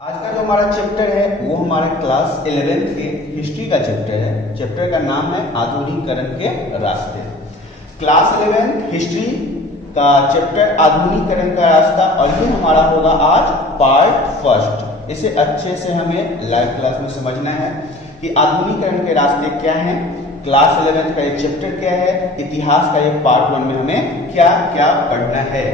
आज का जो हमारा चैप्टर है वो हमारे क्लास 11th के हिस्ट्री का चैप्टर है। चैप्टर का नाम है आधुनिकीकरण के रास्ते। क्लास 11th हिस्ट्री का चैप्टर आधुनिकीकरण का रास्ता, और ये हमारा होगा आज पार्ट फर्स्ट। इसे अच्छे से हमें लाइव क्लास में समझना है कि आधुनिकीकरण के रास्ते क्या हैं, क्लास 11th का ये चैप्टर क्या है, इतिहास का ये पार्ट 1 में हमें क्या क्या पढ़ना है।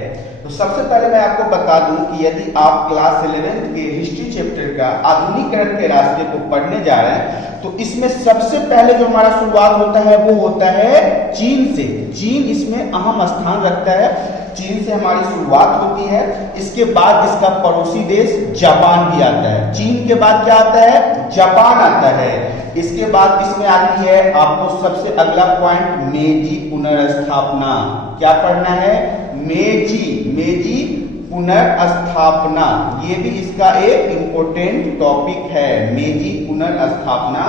तो सबसे पहले मैं आपको बता दूं कि यदि आप क्लास 11th के हिस्ट्री चैप्टर का आधुनिकीकरण के रास्ते को पढ़ने जा रहे हैं तो इसमें सबसे पहले जो हमारा शुरुआत होता है वो होता है चीन से। चीन इसमें अहम स्थान रखता है। चीन से हमारी शुरुआत होती है। इसके बाद इसका पड़ोसी देश जापान भी आता है। चीन के बाद क्या आता है? जापान आता है। इसके बाद इसमें आती है आपको सबसे अगला पॉइंट मेजी पुनर्स्थापना। क्या पढ़ना है? मेजी पुनर्स्थापना। ये भी इसका एक इंपॉर्टेंट टॉपिक है, मेजी पुनर्स्थापना।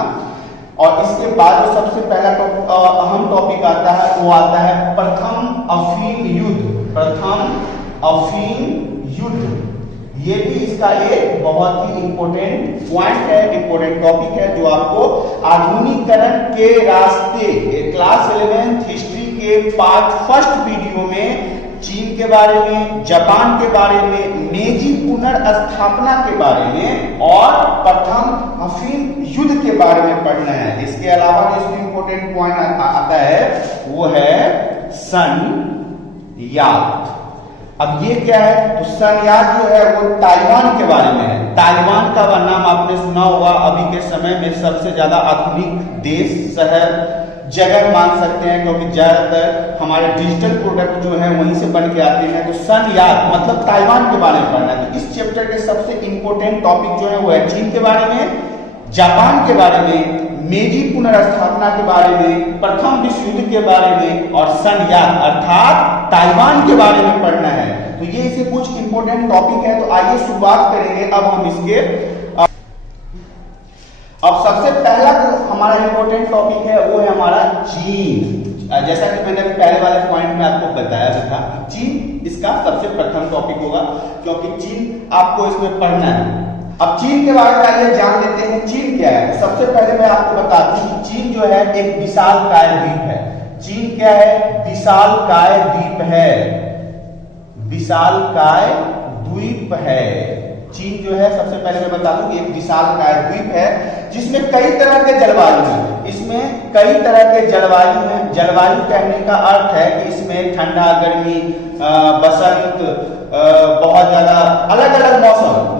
और इसके बाद जो सबसे पहला अहम टॉपिक आता है वो आता है प्रथम अफीम युद्ध। प्रथम अफीम युद्ध, ये भी इसका एक बहुत ही इंपॉर्टेंट पॉइंट है, इंपॉर्टेंट टॉपिक है जो आपको आधुनिकीकरण के रास्ते क्लास 11th हिस्ट्री के पार्ट फर्स्ट वीडियो में चीन के बारे में, जापान के बारे में, मेजी पुनर्स्थापना के बारे में और प्रथम अफीम युद्ध के बारे में पढ़ना है। इसके अलावा जो इसमें इंपॉर्टेंट पॉइंट आता है वो है सन यात। अब ये क्या है? तो सन यात जो है वो ताइवान के बारे में है। ताइवान का नाम आपने सुना होगा। अभी के समय में सबसे ज्यादा आधुनिक देश, शहर, जगह मान सकते हैं, क्योंकि ज्यादातर हमारे डिजिटल प्रोडक्ट जो है वहीं से बन के आते हैं। तो सन यात मतलब ताइवान के बारे में पढ़ना है। तो इस चैप्टर के सबसे इंपॉर्टेंट टॉपिक जो है वो है चीन के बारे में, जापान के बारे में, मेजी पुनर्स्थापना के बारे में, प्रथम विश्व युद्ध के बारे में और सन यात अर्थात ताइवान के बारे में पढ़ना है। तो ये इसे कुछ इंपॉर्टेंट टॉपिक है। तो आइए शुरुआत करेंगे अब हम इसके। अब सबसे पहला जो हमारा इंपॉर्टेंट टॉपिक है वो है हमारा चीन। जैसा कि मैंने पहले वाले पॉइंट में आपको बताया था कि चीन इसका सबसे प्रथम टॉपिक होगा, क्योंकि चीन आपको इसमें पढ़ना है। अब चीन के बारे में आइए जान लेते हैं चीन क्या है। सबसे पहले मैं आपको बता दूं कि चीन जो है एक विशालकाय द्वीप है। चीन क्या है? विशालकाय द्वीप है। विशालकाय द्वीप है चीन जो है। सबसे पहले मैं बता दूं कि एक विशालकाय द्वीप है जिसमें कई तरह के जलवायु है। इसमें कई तरह के जलवायु है। जलवायु कहने का अर्थ है कि इसमें ठंडा, गर्मी, बसंत, बहुत ज्यादा अलग अलग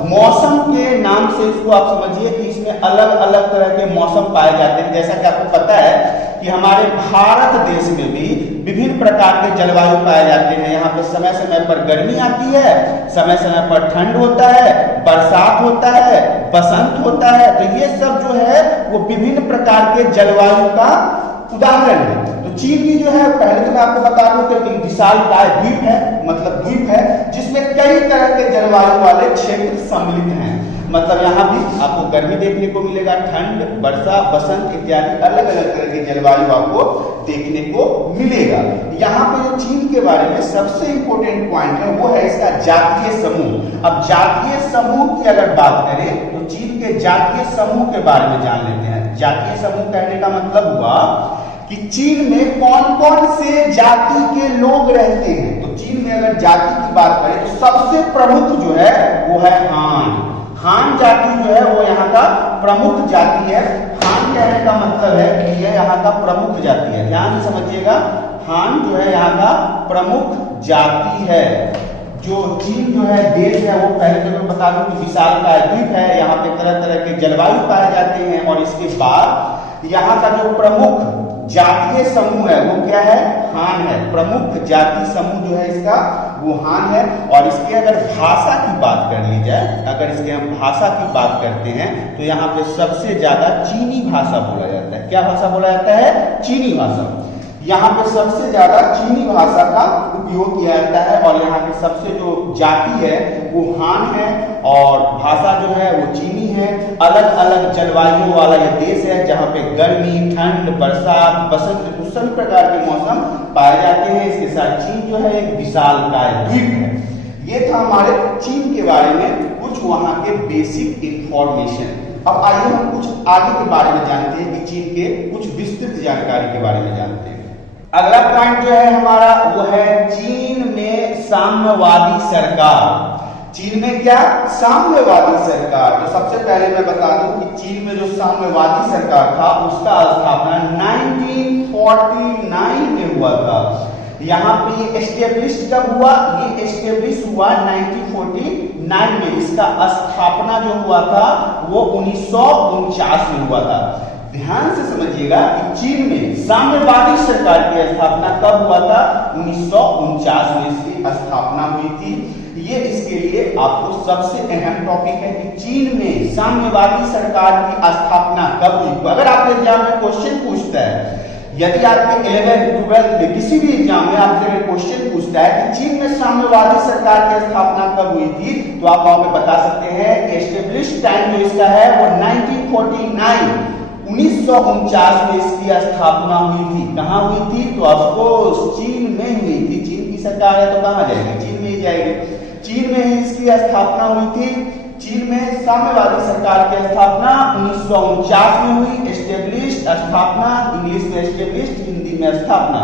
मौसम के नाम से इसको आप समझिए कि इसमें अलग अलग तरह के मौसम पाए जाते हैं। जैसा कि आपको पता है कि हमारे भारत देश में भी विभिन्न प्रकार के जलवायु पाए जाते हैं। यहाँ पे समय समय पर गर्मी आती है, समय समय पर ठंड होता है, बरसात होता है, बसंत होता है। तो ये सब जो है वो विभिन्न प्रकार के जलवायु का उदाहरण है। तो चीन की जो है, पहले तो मैं आपको बता दूं कि विशालकाय द्वीप है, मतलब द्वीप है जिसमें कई तरह के जलवायु वाले क्षेत्र सम्मिलित हैं। मतलब यहाँ भी आपको गर्मी देखने को मिलेगा, ठंड, वर्षा, बसंत इत्यादि अलग अलग तरह की जलवायु आपको देखने को मिलेगा। यहाँ पे जो चीन के बारे में सबसे इंपॉर्टेंट पॉइंट है वो है इसका जातीय समूह। अब जातीय समूह की अगर बात करें तो चीन के जातीय समूह के बारे में जान लेते हैं। जातीय समूह कहने का मतलब हुआ कि चीन में कौन कौन से जाति के लोग रहते हैं। तो चीन में अगर जाति की बात करें तो सबसे प्रमुख जो है वो है हान। हान जाति जो है वो यहाँ का प्रमुख जाति है। हान कहने का मतलब है कि यह यहाँ का प्रमुख जाति है। ध्यान से समझिएगा, हान जो है यहाँ का प्रमुख जाति है। जो चीन जो है देश है वो पहले तो मैं बता दूं कि विशालकाय द्वीप है। यहाँ पे तरह तरह के जलवायु पाए जाते हैं। और इसके बाद यहाँ का जो प्रमुख जातीय समूह है वो क्या है? हान है। प्रमुख जाति समूह जो है इसका वो हान है। और इसके अगर भाषा की बात कर ली जाए, अगर इसके हम भाषा की बात करते हैं तो यहाँ पे सबसे ज्यादा चीनी भाषा बोला जाता है। क्या भाषा बोला जाता है? चीनी भाषा। यहाँ पे सबसे ज्यादा चीनी भाषा का उपयोग किया जाता है। और यहाँ के सबसे जो जाति है वो हान है और भाषा जो है वो चीनी है। अलग अलग जलवायु वाला यह देश है जहाँ पे गर्मी, ठंड, बरसात, बसंत ऋतु सभी प्रकार के मौसम पाए जाते हैं। इसके साथ चीन जो है एक विशालकाय द्वीप है। ये था हमारे चीन के बारे में कुछ वहां के बेसिक इंफॉर्मेशन। अब आइए हम कुछ आगे के बारे में जानते हैं कि चीन के कुछ विस्तृत जानकारी के बारे में जानते हैं। अगला पॉइंट जो है हमारा वो है चीन में साम्यवादी सरकार। चीन में क्या? साम्यवादी सरकार। तो सबसे पहले मैं बता दूं कि चीन में जो साम्यवादी सरकार था उसका स्थापना 1949 में हुआ था। यहाँ पे एस्टेब्लिश कब हुआ? ये एस्टेब्लिश हुआ 1949 में। इसका स्थापना जो हुआ था वो 1949 में हुआ था। ध्यान से समझिएगा कि चीन में साम्यवादी सरकार की स्थापना कब हुआ था? 1949 में इसकी स्थापना हुई थी। ये इसके लिए आपको सबसे अहम टॉपिक है कि चीन में साम्यवादी सरकार की स्थापना कब हुई। अगर आपके एग्जाम में क्वेश्चन पूछता है, यदि आपके 11th 12th में किसी भी एग्जाम में आपसे क्वेश्चन पूछता है कि चीन में साम्यवादी सरकार की स्थापना कब हुई थी, तो आप वहां पे बता सकते हैं कि एस्टेब्लिश टाइम जो इसका है वो 1949 में इसकी स्थापना हुई थी। कहां हुई थी? तो ऑफकोर्स चीन में हुई थी। चीन की सरकार है तो कहां जाएगी? चीन में ही जाएगी। चीन में ही इसकी स्थापना हुई थी। चीन में साम्यवादी सरकार की स्थापना 1949 में हुई। एस्टेब्लिश स्थापना, इंग्लिश में एस्टेब्लिश, हिंदी में स्थापना।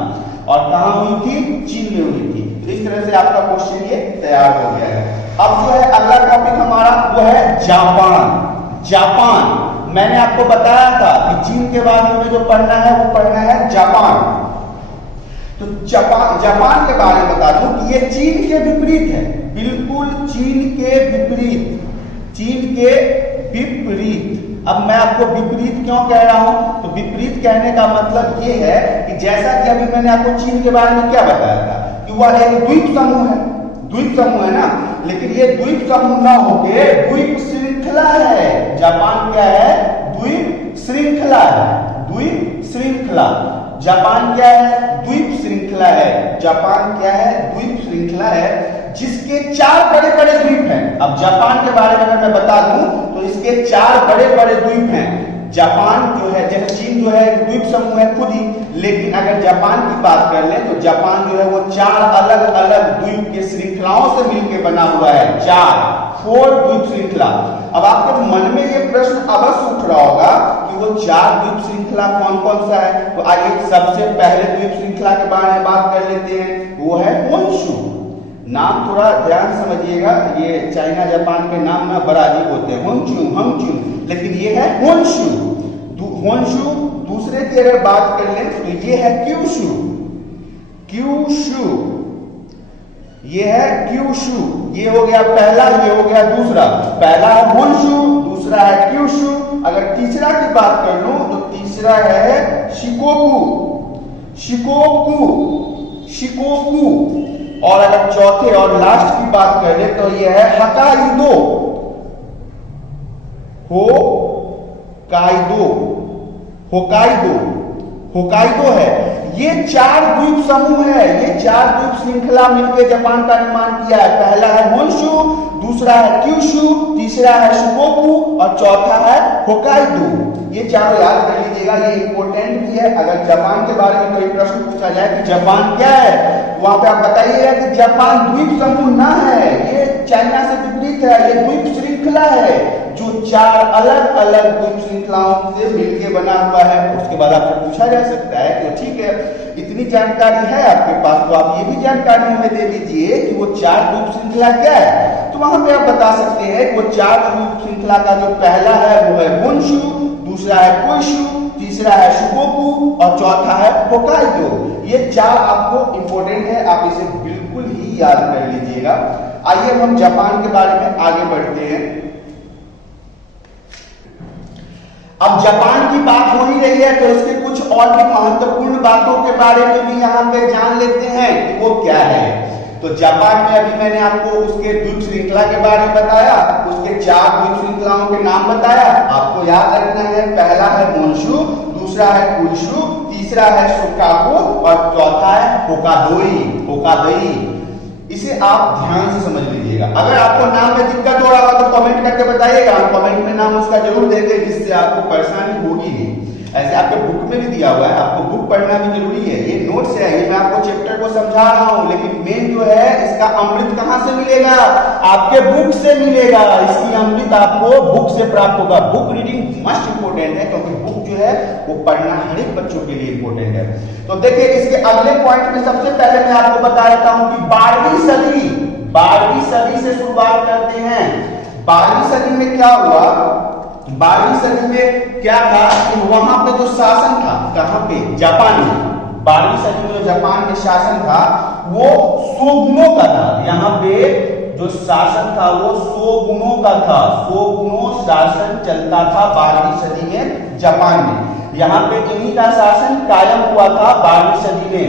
और कहां हुई थी? चीन में हुई थी। तो इस तरह से आपका क्वेश्चन ये तैयार हो गया है। अब जो है अगला टॉपिक हमारा वो है जापान। जापान मैंने आपको बताया था कि चीन के बाद में जो पढ़ना है वो पढ़ना है जापान। तो जापान के बारे में बता दूं कि ये चीन के विपरीत है, बिल्कुल चीन के विपरीत। चीन के विपरीत। अब मैं आपको विपरीत क्यों कह रहा हूं? तो विपरीत कहने का मतलब ये है कि जैसा कि अभी मैंने आपको चीन के बारे में क्या बताया था कि वह एक द्वीप समूह है। द्वीप समूह है ना, लेकिन ये द्वीप समूह ना होके द्वीप श्रृंखला है। जापान क्या है? द्वीप श्रृंखला है। द्वीप श्रृंखला। जापान क्या है? द्वीप श्रृंखला है। जापान क्या है? द्वीप श्रृंखला है जिसके 4 बड़े बड़े द्वीप हैं। अब जापान के बारे में अगर मैं बता दूं तो इसके 4 बड़े बड़े द्वीप हैं। जापान जो है, जैसे चीन जो है द्वीप समूह है खुद ही, लेकिन अगर जापान की बात कर ले तो जापान जो है वो 4 अलग अलग द्वीप के श्रृंखलाओं से मिलकर बना हुआ है। 4 द्वीप श्रृंखला। अब आपके मन में ये प्रश्न अवश्य उठ रहा होगा कि वो 4 द्वीप श्रृंखला कौन कौन सा है। तो आइए सबसे पहले द्वीप श्रृंखला के बारे में बात कर लेते हैं। वो है होन्शु। नाम थोड़ा ध्यान समझिएगा, ये चाइना जापान के नाम में बड़ा अजीब होते हैं, होन्शु, होन्शु, लेकिन ये है होन्शु। होन्शु। दूसरे की अगर बात कर लें तो ये है क्यूशु। क्यूशु, ये है क्यूशु। ये हो गया पहला, ये हो गया दूसरा। पहला है होन्शु, दूसरा है क्यूशु। अगर तीसरा की बात कर लूं तो तीसरा है शिकोकु। शिकोकु, शिकोकु। और अगर चौथे और लास्ट की बात कर ले तो यह है हकाइदो। होकाइदो, होकाइदो, होकाइदो है। ये 4 द्वीप समूह है। ये 4 द्वीप श्रृंखला मिलकर जापान का निर्माण किया है। पहला है होन्शु, दूसरा है क्यूशु, तीसरा है शिकोकु और चौथा है होकाइदो। ये चारों याद कर लीजिएगा, ये इंपॉर्टेंट भी है। अगर जापान के बारे में कोई प्रश्न पूछा जाए कि जापान क्या है, तो वहां पे आप बताइएगा कि जापान द्वीप समूह ना है, ये चाइना से विपरीत है, ये द्वीप श्रृंखला है जो 4 अलग अलग द्वीप श्रृंखलाओं से मिलकर बना हुआ है। उसके बाद आपसे पूछा जा सकता है कि ठीक है, इतनी जानकारी है आपके पास, तो आप ये भी जानकारी हमें दे दीजिए कि वो 4 द्वीप श्रृंखला क्या है। तो वहां पे आप बता सकते हैं कि वो 4 द्वीप श्रृंखला का जो पहला है वो है होन्शु, दूसरा है कोइशु, तीसरा है शिकोकु और चौथा है होकाइदो। ये 4 आपको इंपॉर्टेंट है, आप इसे बिल्कुल ही याद कर लीजिएगा। आइए हम जापान के बारे में आगे बढ़ते हैं। अब जापान की बात हो ही रही है तो इसके कुछ और भी महत्वपूर्ण बातों के बारे में भी यहाँ पे जान लेते हैं कि वो क्या है। तो जापान में अभी मैंने आपको उसके द्वीप श्रृंखला के बारे में बताया, उसके 4 द्वीप श्रृंखलाओं के नाम बताया। आपको याद रखना है, पहला है होन्शु, दूसरा है कुइशु, तीसरा है शिकोकु और चौथा है होकादोई, होकादोई। इसे आप ध्यान से समझ लीजिएगा। अगर आपको नाम में दिक्कत हो रहा हो तो कमेंट करके बताइएगा, हम कमेंट में नाम उसका जरूर देंगे, जिससे आपको परेशानी होगी नहीं। ऐसे आपके बुक में भी दिया हुआ है, आपको बुक पढ़ना भी जरूरी है। ये नोट्स है, ये मैं आपको चैप्टर को समझा रहा हूँ, लेकिन मेन जो है इसका अमृत कहाँ से मिलेगा? आपके बुक से मिलेगा। इसकी अमृत आपको बुक से प्राप्त होगा। बुक रीडिंग मस्ट इंपोर्टेंट है, क्योंकि बुक जो है वो पढ़ना हर एक बच्चों के लिए इंपोर्टेंट है। तो देखिए इसके अगले पॉइंट में सबसे पहले मैं आपको बता देता हूँ कि 12वीं सदी से शुरुआत करते हैं। 12वीं सदी में क्या हुआ? 12वीं सदी में क्या था कि वहां पे जो शासन था, कहां पे? जापान में। 12वीं सदी में जो जापान में शासन था वो शोगुनों का था। यहाँ पे जो शासन था वो शोगुनों का था। शोगुनों शासन चलता था 12वीं सदी में जापान में। यहाँ पे इन्हीं का शासन कायम हुआ था 12वीं सदी में।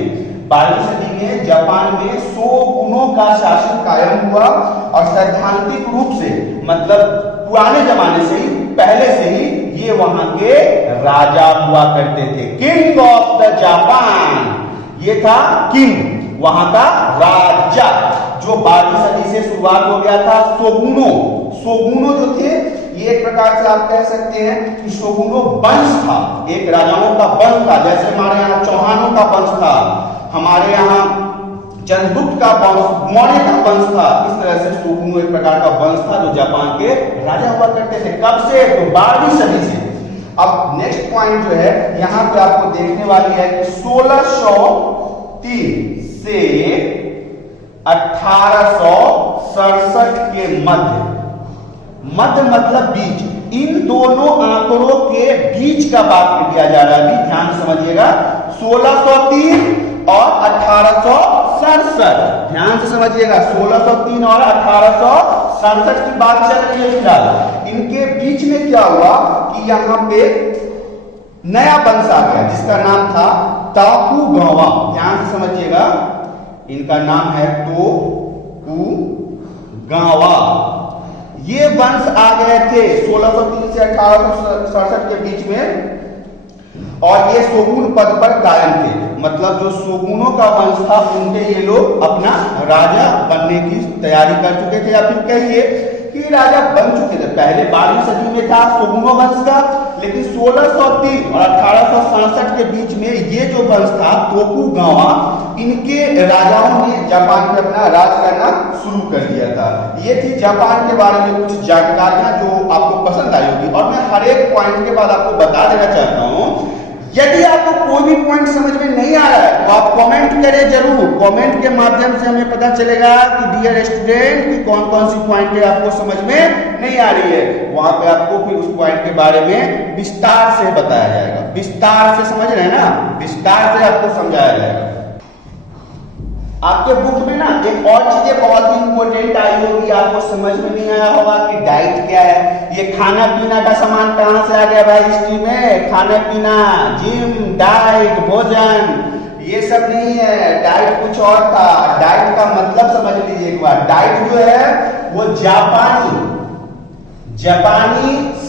12वीं सदी में जापान में शोगुनों का शासन कायम हुआ और सैद्धांतिक रूप से, मतलब पुराने जमाने से ही, पहले से ही ये वहां के राजा हुआ करते थे। किंग ऑफ द जापान, ये था किंग, वहां का राजा, जो 12वीं सदी से शुरुआत हो गया था। शोगुनों जो थे, ये एक प्रकार से आप कह सकते हैं कि शोगुनों वंश था, एक राजाओं का वंश था। जैसे हमारे यहाँ चौहानों का वंश था, हमारे यहाँ चंद्रगुप्त का वंश, मौर्य का वंश था। इस तरह से शोगुनों एक प्रकार का वंश था जो जापान के राजा हुआ करते थे। कब से? तो 12वीं सदी से। अब नेक्स्ट पॉइंट जो है यहाँ पे आपको देखने वाली है कि 1603 से 1867 के मध्य मतलब बीच, इन दोनों आंकड़ों के बीच का बात किया जा रहा है। अभी ध्यान समझिएगा, 1603 और 1867, ध्यान से समझिएगा। 1603 और 1867 की बात चल रही है फिलहाल। इनके बीच में क्या हुआ कि यहाँ पे नया वंश आ गया जिसका नाम था तोकुगावा। ध्यान से समझिएगा, इनका नाम है तोकुगावा। ये वंश आ गए थे 1603 से 1867 के बीच में, और ये शोगुन पद पर कायम थे। मतलब जो शोगुनों का वंश था, उनके ये लोग अपना राजा बनने की तैयारी कर चुके थे, या फिर कहिए कि राजा बन चुके थे। पहले 12वीं सदी में था शोगुनों वंश का, लेकिन 1603 और 1867 के बीच में ये जो वंश था तोकुगावा, इनके राजाओं ने जापान में अपना राज करना शुरू कर दिया था। ये थी जापान के बारे में कुछ जानकारियां जो आपको पसंद आई होगी। और मैं हर एक पॉइंट के बाद आपको बता देना चाहता हूं, यदि आपको कोई भी पॉइंट समझ में नहीं आ रहा है तो आप कमेंट करें जरूर। कमेंट के माध्यम से हमें पता चलेगा कि डियर स्टूडेंट की कौन कौन सी पॉइंट आपको समझ में नहीं आ रही है। वहां पे आपको फिर उस पॉइंट के बारे में विस्तार से बताया जाएगा। विस्तार से समझ रहे हैं ना, विस्तार से आपको समझाया जाएगा। आपके बुक में ना एक और चीजें बहुत ही इंपॉर्टेंट आई होगी, आपको समझ में नहीं आया होगा कि डाइट क्या है। ये खाना पीना का सामान कहां से आ गया भाई हिस्ट्री में? खाना पीना, जिम, डाइट, भोजन, ये सब नहीं है। डाइट कुछ और था। डाइट का मतलब समझ लीजिए एक बार। डाइट जो है वो जापानी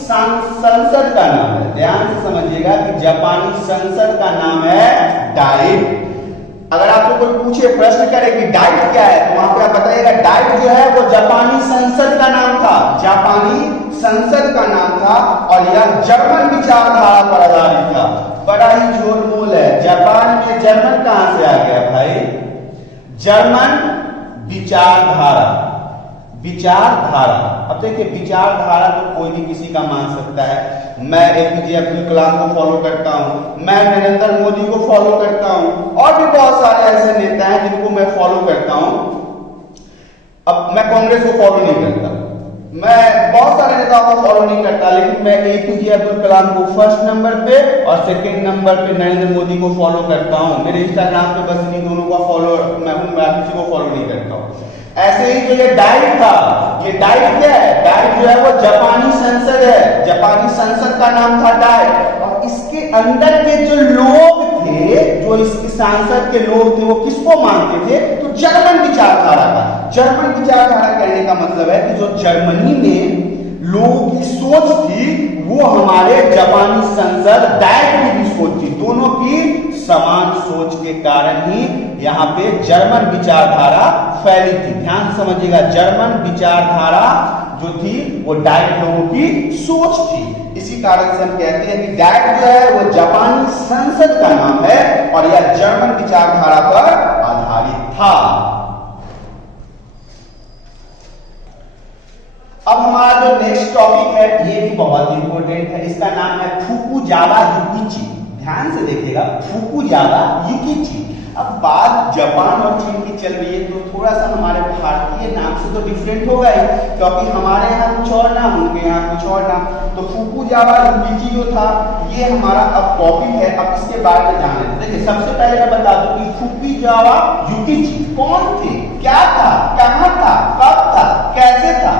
संसद का नाम है। ध्यान से समझिएगा कि जापानी संसद का नाम है डाइट। अगर आपको कोई पूछे, प्रश्न करे कि डाइट क्या है, तो वहां पे आप बताइएगा डाइट जो है वो जापानी संसद का नाम था। जापानी संसद का नाम था, और यह जर्मन विचारधारा पर आधारित था। बड़ा ही जोरमोल है। जापान में जर्मन कहां से आ गया भाई? जर्मन विचारधारा। अब देखिए, विचारधारा तो कोई भी किसी का मान सकता है। मैं एपीजे अब्दुल कलाम को फॉलो करता हूं, मैं नरेंद्र मोदी को फॉलो करता हूं, और भी बहुत सारे ऐसे नेता हैं जिनको मैं फॉलो करता हूं। अब मैं कांग्रेस को फॉलो नहीं करता, मैं बहुत सारे नेताओं को फॉलो नहीं करता, लेकिन मैं एपीजे अब्दुल कलाम को फर्स्ट नंबर पे और सेकंड नंबर पे नरेंद्र मोदी को फॉलो करता हूं। मेरे इंस्टाग्राम पे बस इन्हीं दोनों का फॉलो मैं किसी को फॉलो नहीं करता हूं। ऐसे ही जो ये डाइट था, ये डाइट क्या है? डाइट जो है वो जापानी संसद है। जापानी संसद का नाम था डाइट। और इसके अंदर के जो लोग थे, जो इसके सांसद के लोग थे, वो किसको मानते थे? तो जर्मन विचारधारा का। जर्मन विचारधारा कहने का मतलब है कि जो जर्मनी में लोगों की सोच थी, वो हमारे जापानी संसद डाइट की भी सोच थी। दोनों की समान सोच के कारण ही यहाँ पे जर्मन विचारधारा फैली थी। ध्यान से समझिएगा, जर्मन विचारधारा जो थी वो डाइट लोगों की सोच थी। इसी कारण से हम कहते हैं कि डाइट जो है वो जापानी संसद का नाम है और यह जर्मन विचारधारा पर आधारित था। अब हमारा जो नेक्स्ट टॉपिक है ये भी बहुत इंपॉर्टेंट है। इसका नाम है फुकुजावा युकिची। ध्यान से देखिएगा, फुकुजावा युकिची। अब बात जापान और चीन की चल रही है तो थोड़ा सा हमारे भारतीय नाम से तो डिफरेंट होगा ही, क्योंकि हमारे यहाँ कुछ और नाम, उनके यहाँ कुछ और नाम। तो फुकुजावा युकिची जो था ये हमारा अब टॉपिक है। अब इसके बारे में जान लेते हैं। देखिए, सबसे पहले मैं बता दूं कि फुकुजावा युकिची कौन थे, क्या था, कहाँ था, कब था, कैसे था।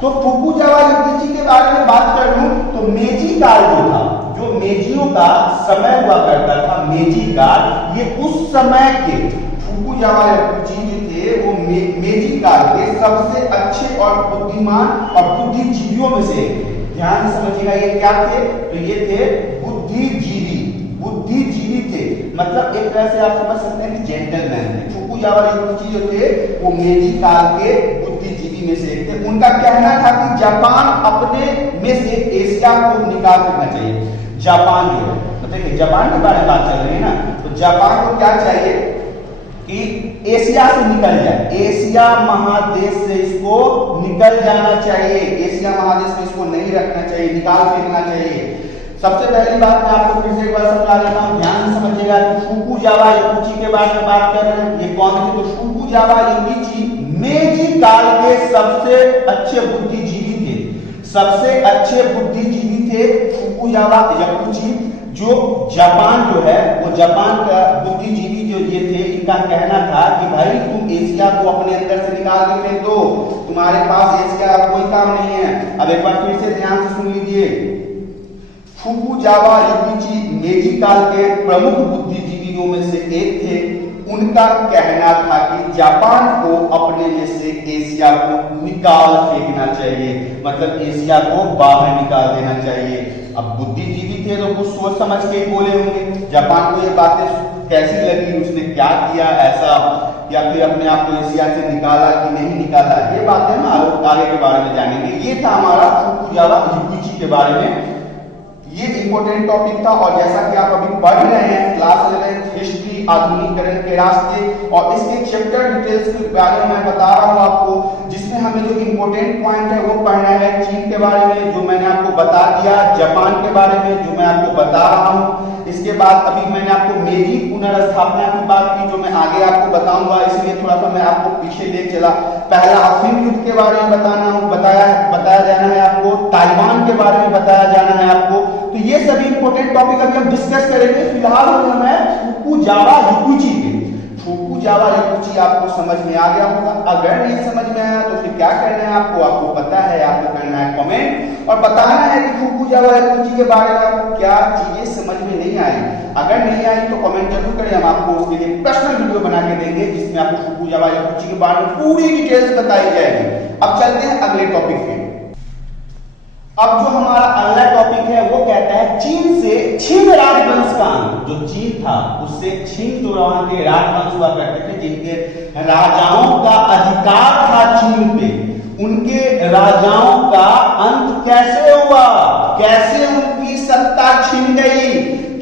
तो फुकुजावा युकिची के बारे में बात कर लूं तो मेजी काल जो था, जो मेजियों का समय हुआ करता था, मेजी काल, ये उस समय के फुकुजावा युकिची जो थे वो मेजी काल के सबसे अच्छे और बुद्धिमान और बुद्धिजीवियों में से। ध्यान से समझिएगा, ये क्या थे, तो ये थे बुद्धिजीवी। बुद्धिजीवी थे मतलब एक तरह से आप समझ सकते हैं कि जेंटलमैन थे। फुकुजावा युकिची जो थे वो मेजी काल के बुद्धिजीवी में से थे। उनका कहना था कि जापान अपने में से एशिया को निकाल फेंकना चाहिए। जापान जो है, तो देखिए जापान के बारे में बात चल रही है ना, तो जापान को क्या चाहिए कि एशिया से निकल जाए, एशिया महादेश से इसको निकल जाना चाहिए, एशिया महादेश में इसको नहीं रखना चाहिए, निकाल फेंकना चाहिए। सबसे पहली बात मैं आपको फिर से एक बार समझा देता हूं, ध्यान से समझिएगा कि फुकुजावा युकिची के बारे में बात कर रहे हैं। ये कौन थे, तो फुकुजावा युकिची मेजी काल के सबसे अच्छे बुद्धिजीवी थे। सबसे अच्छे बुद्धिजीवी थे फुकुजावा युकिची, जो जापान जो है वो जापान का बुद्धिजीवी जो ये थे। इनका कहना था कि भाई तुम एशिया को अपने अंदर से निकाल के फेंक दो, तुम्हारे पास एशिया का कोई काम नहीं है। अब एक बार फिर से ध्यान से सुन लीजिए, फुकुजावा युकिची मेजी काल के प्रमुख बुद्धिजीवियों में से एक थे। उनका कहना था कि जापान को अपने में से एशिया को निकाल फेंकना चाहिए, मतलब एशिया को बाहर निकाल देना चाहिए। अब बुद्धिजीवी थे तो कुछ सोच समझ के बोले होंगे। जापान को ये बातें कैसी लगी, उसने क्या किया ऐसा, या फिर अपने आप को एशिया से निकाला कि नहीं निकाला, ये बातें हम आगे के बारे में जानेंगे। ये था हमारा फुकुजावा युकिची के बारे में। ये इंपॉर्टेंट टॉपिक था और जैसा कि आप अभी पढ़ रहे हैं क्लास 11 हिस्ट्री आधुनिकीकरण के रास्ते, और इसके चैप्टर डिटेल्स के बारे में मैं बता रहा हूं आपको, जिसमें हमें जो इंपॉर्टेंट पॉइंट है वो पढ़ना है चीन के बारे में जो मैंने आपको बता दिया, जापान के बारे में जो मैं आपको बता रहा हूं। इसके बाद अभी मैंने आपको मेजी पुनर्स्थापना की बात की जो मैं आगे आपको बताऊंगा, इसलिए थोड़ा सा मैं आपको पीछे ले चला। पहला अफीम युद्ध के बारे में बताया जाना है आपको, ताइवान के बारे में बताया जाना है आपको। तो ये सभी इंपॉर्टेंट टॉपिक अभी हम डिस्कस करेंगे। फिलहाल हम है फुकुजावा युकिची के। फुकुजावा युकिची आपको समझ में आ गया होगा। अगर नहीं समझ में आया तो फिर क्या करना है आपको पता है, आपको करना है कमेंट और बताना है कि फुकुजावा युकिची के बारे में आपको क्या चीजें समझ में नहीं आई। अगर नहीं आई तो कमेंट जरूर करें, हम आपको उसके लिए पर्सनल वीडियो बना के देंगे जिसमें आपको फुकुजावा युकिची के बारे में पूरी डिटेल्स बताई जाएगी। अब चलते हैं अगले टॉपिक पे। अब जो हमारा अगला टॉपिक है वो कहता है चीन से छिंग राजवंश का अंत। जो चीन था उससे छिंग जो वहां के राजवंश हुआ करते थे, जिनके राजाओं का अधिकार था चीन पे, उनके राजाओं का अंत कैसे हुआ, कैसे उनकी सत्ता छिन गई,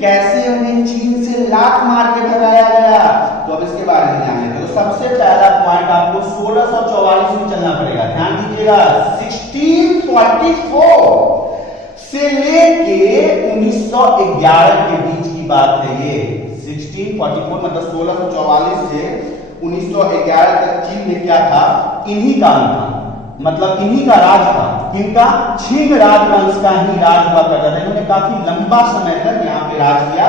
कैसे उन्हें चीन से लात मार के भगाया गया। तो अब इसके बारे में जानेंगे। तो सबसे पहला पॉइंट आपको 1644 में चलना पड़ेगा। ध्यान दीजिएगा, 1644 से लेके 1911 के बीच की बात है ये। 1644 मतलब 1644 से 1911 तक चीन में क्या था, इन्हीं का था, मतलब इन्हीं का राज था। इनका छिंग राजवंश का ही राज हुआ करता था। इन्होंने काफी लंबा समय तक यहाँ पे राज किया।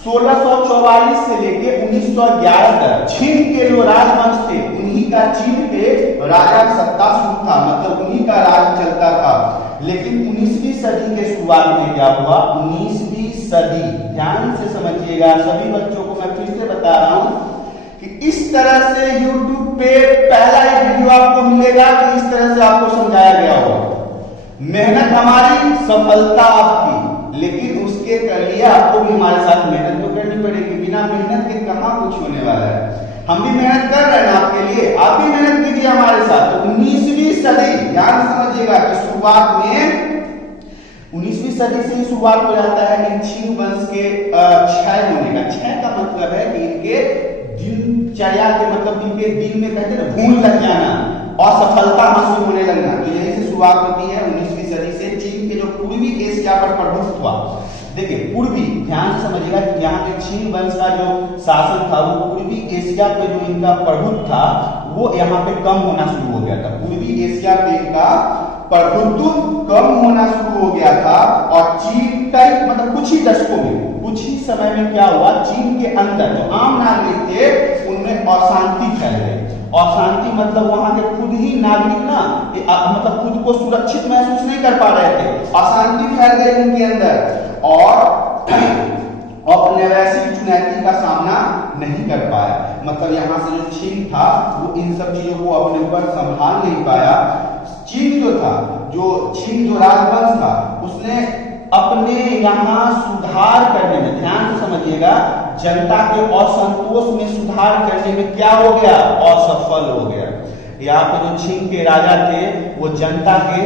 1644 से लेके 1911 तक छिंग के जो राजवंश थे उन्हीं का चीन पे राजा सत्ता शुरू था, मतलब उन्हीं का राज चलता था। लेकिन 19वीं सदी के शुरुआत में क्या हुआ, 19वीं सदी, ध्यान से समझिएगा सभी बच्चों को मैं फिर से बता रहा हूं कि इस तरह से YouTube पे पहला एक वीडियो आपको मिलेगा कि इस तरह से आपको समझाया गया होगा। मेहनत हमारी, सफलता आपकी, लेकिन उसके लिए आपको भी हमारे साथ मेहनत तो करनी पड़ेगी। बिना मेहनत के कहां कुछ होने वाला है। हम भी मेहनत कर रहे हैं आपके लिए, आप भी मेहनत कीजिए हमारे साथ। तो 19वीं सदी, ध्यान समझिएगा कि शुरुआत में 19वीं सदी से ही शुरुआत हो जाता है कि छिंग वंश के क्षय होने का। क्षय का मतलब है कि इनके दिनचर्या के, मतलब इनके दिन में कहते हैं भूल लग जाना, असफलता महसूस होने लगना। तो यही से शुरुआत होती है 19वीं सदी से। चीन के जो पूर्वी एशिया पर प्रभुत्व हुआ, देखिए पूर्वी, ध्यान से समझिएगा कि यहाँ के छिंग वंश का जो शासन था वो पूर्वी एशिया पे जो इनका प्रभुत्व था वो यहाँ पे कम होना शुरू हो गया था। पूर्वी एशिया पे इनका प्रभुत्व कम होना शुरू हो गया था और चीन का मतलब कुछ ही दशकों में, कुछ ही समय में क्या हुआ, चीन के अंदर जो आम नागरिक थे उनमें अशांति फैल गई। अशांति मतलब वहां के खुद ही नागरिक ना मतलब खुद को सुरक्षित महसूस नहीं कर पा रहे थे, अशांति फैल गई उनके अंदर और औपनिवेशिक चुनौती का सामना नहीं कर पाया। मतलब यहाँ से जो चीन था वो इन सब चीजों को अपने ऊपर संभाल नहीं पाया। चीन जो था, चीन जो राजवंश था, उसने अपने यहाँ सुधार करने में, ध्यान से समझिएगा, जनता के असंतोष में सुधार करने में क्या हो गया, असफल हो गया। यहाँ पे जो चीन के राजा थे वो जनता के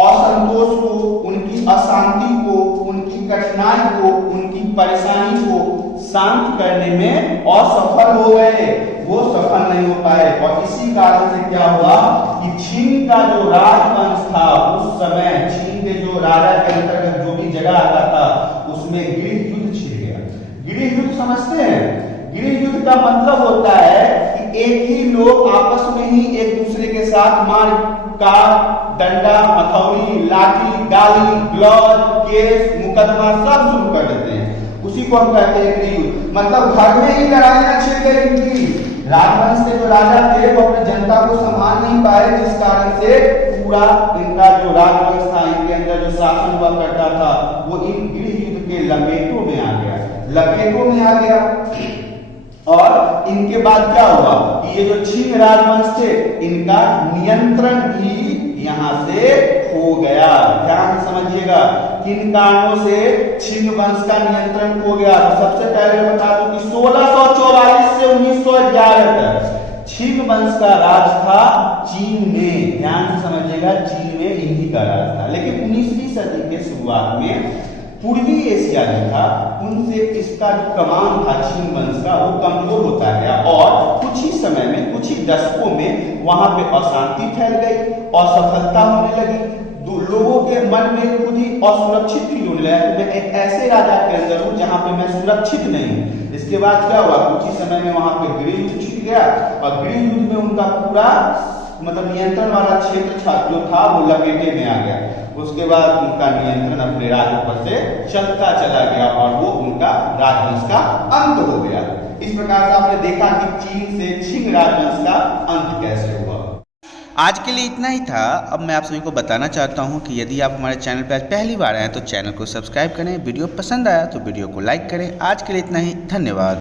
असंतोष को, उनकी अशांति को, उनकी कठिनाई को, उनकी परेशानी को शांत करने में असफल हो गए, वो सफल नहीं हो पाए। और इसी कारण से क्या हुआ कि चीन का जो राजवंश था उस समय, चीन के जो राजा के अंतर्गत जो भी जगह आता था उसमें गृह युद्ध छिड़ गया। गृह युद्ध समझते हैं? गृह युद्ध का मतलब होता है कि एक ही लोग आपस में ही एक दूसरे के साथ मार काट, डंडा, हथौड़ी, लाठी, गाली, गलौज, केस, मुकदमा सब शुरू कर देते हैं। उसी को हम कहते हैं गृह युद्ध। मतलब घर में ही लड़ाइयां छिड़ गई इनकी। राजवंश के जो राजा थे वो अपनी जनता को संभाल नहीं पाए, जिस कारण से पूरा इनका जो राजवंश था, इनके अंदर जो शासन हुआ करता था वो इन गृह युद्ध के लपेटों में आ गया, लपेटों में आ गया। और इनके बाद क्या हुआ कि ये जो छिंग राजवंश थे इनका नियंत्रण भी यहां से खो गया। ध्यान समझिएगा, किन कारणों से छिंग वंश का नियंत्रण खो गया। तो सबसे पहले बता दूं कि 1644 से 1911 तक छिंग वंश का राज था चीन में। ध्यान से समझिएगा, चीन में इन्हीं का राज था। लेकिन 19वीं सदी के शुरुआत में पूर्वी एशिया जो था उनसे इसका जो कमान था छिंग वंश का वो कमजोर होता गया और कुछ ही समय में, कुछ ही दशकों में वहां पे अशांति फैल गई, असफलता होने लगी, लोगों के मन में खुद ही असुरक्षित फील होने लगा कि मैं एक ऐसे राजा के अंदर हूं जहां पे मैं सुरक्षित नहीं हूं। इसके बाद क्या हुआ, कुछ ही समय में वहां पे गृह युद्ध छिड़ गया और गृह युद्ध में उनका पूरा मतलब नियंत्रण वाला क्षेत्र जो था वो लपेटे में आ गया। उसके बाद उनका नियंत्रण अपने राज्य पर से चलता चला गया और वो उनका राजवंश का अंत हो गया। इस प्रकार से आपने देखा कि चीन से छिंग राजवंश का अंत कैसे हुआ। आज के लिए इतना ही था। अब मैं आप सभी को बताना चाहता हूं कि यदि आप हमारे चैनल पर आज पहली बार आए तो चैनल को सब्सक्राइब करें, वीडियो पसंद आया तो वीडियो को लाइक करें। आज के लिए इतना ही, धन्यवाद।